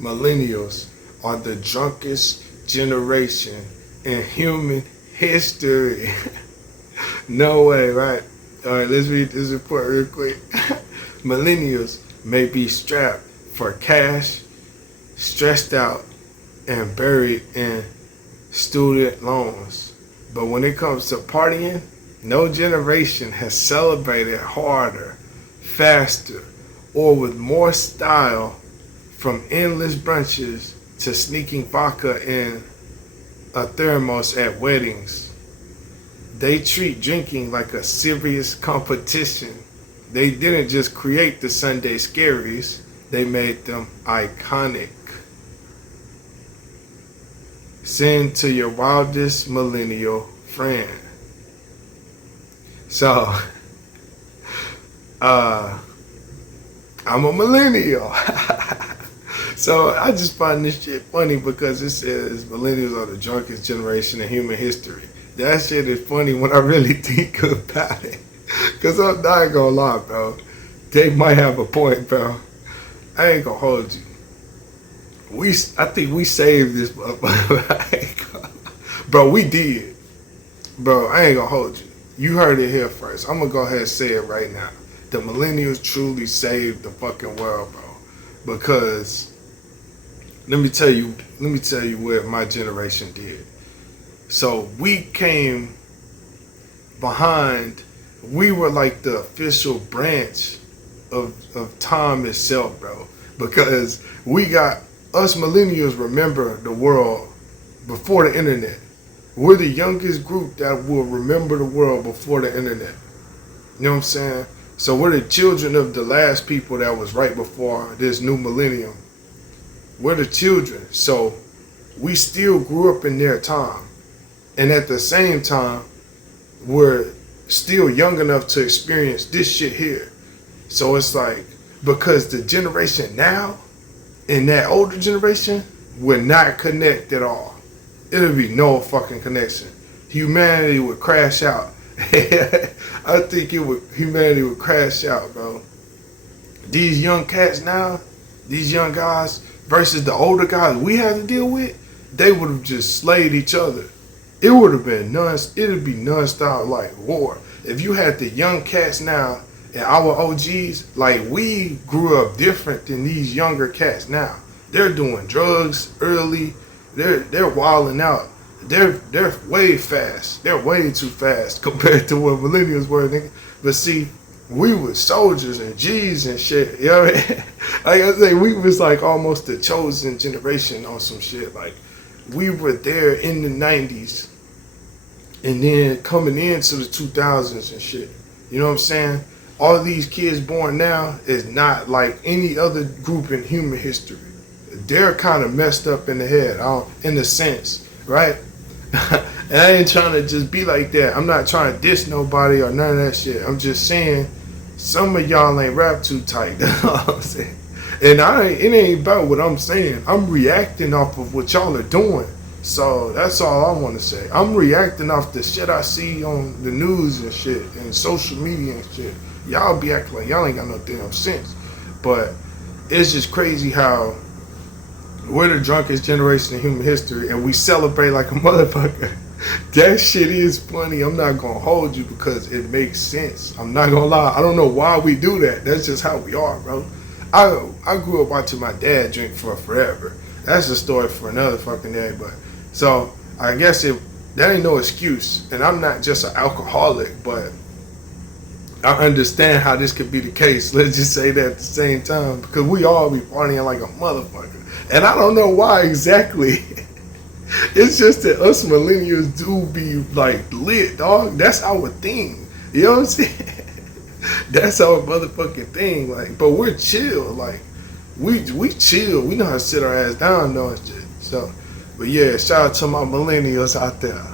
Millennials are the drunkest generation in human history. No way, right? All right, let's read this report real quick. Millennials may be strapped for cash, stressed out, and buried in student loans. But when it comes to partying, no generation has celebrated harder, faster, or with more style, from endless brunches to sneaking vodka in a thermos at weddings. They treat drinking like a serious competition. They didn't just create the Sunday scaries, they made them iconic. Send to your wildest millennial friend. So, I'm a millennial. So I just find this shit funny because it says millennials are the drunkest generation in human history. That shit is funny when I really think about it. Cause I'm not gonna lie, bro. They might have a point, bro. I ain't gonna hold you. I think we saved this motherfucker. Bro, we did. Bro, I ain't gonna hold you. You heard it here first. I'm gonna go ahead and say it right now. The millennials truly saved the fucking world, bro. Because let me tell you what my generation did. So we came behind, we were like the official branch of time itself, bro. Because we got, us millennials remember the world before the internet. We're the youngest group that will remember the world before the internet. You know what I'm saying? So we're the children of the last people that was right before this new millennium. We're the children. So we still grew up in their time. And at the same time, we're still young enough to experience this shit here. So it's like, because the generation now and that older generation would not connect at all. It'll be no fucking connection. Humanity would crash out. I think humanity would crash out, bro. These young cats now, these young guys versus the older guys we had to deal with, they would have just slayed each other. It would have been it'd be non-stop like war. If you had the young cats now and our OGs, like we grew up different than these younger cats now. They're doing drugs early. They're wilding out. They're way fast. They're way too fast compared to what millennials were, nigga. But see, we were soldiers and G's and shit. You know what I mean? Like I say, we was like almost the chosen generation on some shit. Like we were there in the 90s and then coming into the 2000s and shit. You know what I'm saying? All these kids born now is not like any other group in human history. They're kind of messed up in the head, in a sense, right? And I ain't trying to just be like that. I'm not trying to diss nobody or none of that shit. I'm just saying some of y'all ain't rap too tight. That's all I'm saying. And it ain't about what I'm saying. I'm reacting off of what y'all are doing. So that's all I want to say. I'm reacting off the shit I see on the news and shit and social media and shit. Y'all be acting like y'all ain't got no damn sense. But it's just crazy how we're the drunkest generation in human history and we celebrate like a motherfucker. That shit is funny. I'm not gonna hold you because it makes sense. I'm not gonna lie. I don't know why we do that. That's just how we are, bro. I grew up watching my dad drink for forever. That's a story for another fucking day. But so I guess that ain't no excuse. And I'm not just an alcoholic, but I understand how this could be the case. Let's just say that at the same time, because we all be partying like a motherfucker. And I don't know why exactly. It's just that us millennials do be like lit, dog. That's our thing. You know what I'm saying? That's our motherfucking thing. Like, but we're chill. Like, we chill. We know how to sit our ass down though and shit. So, but yeah, shout out to my millennials out there.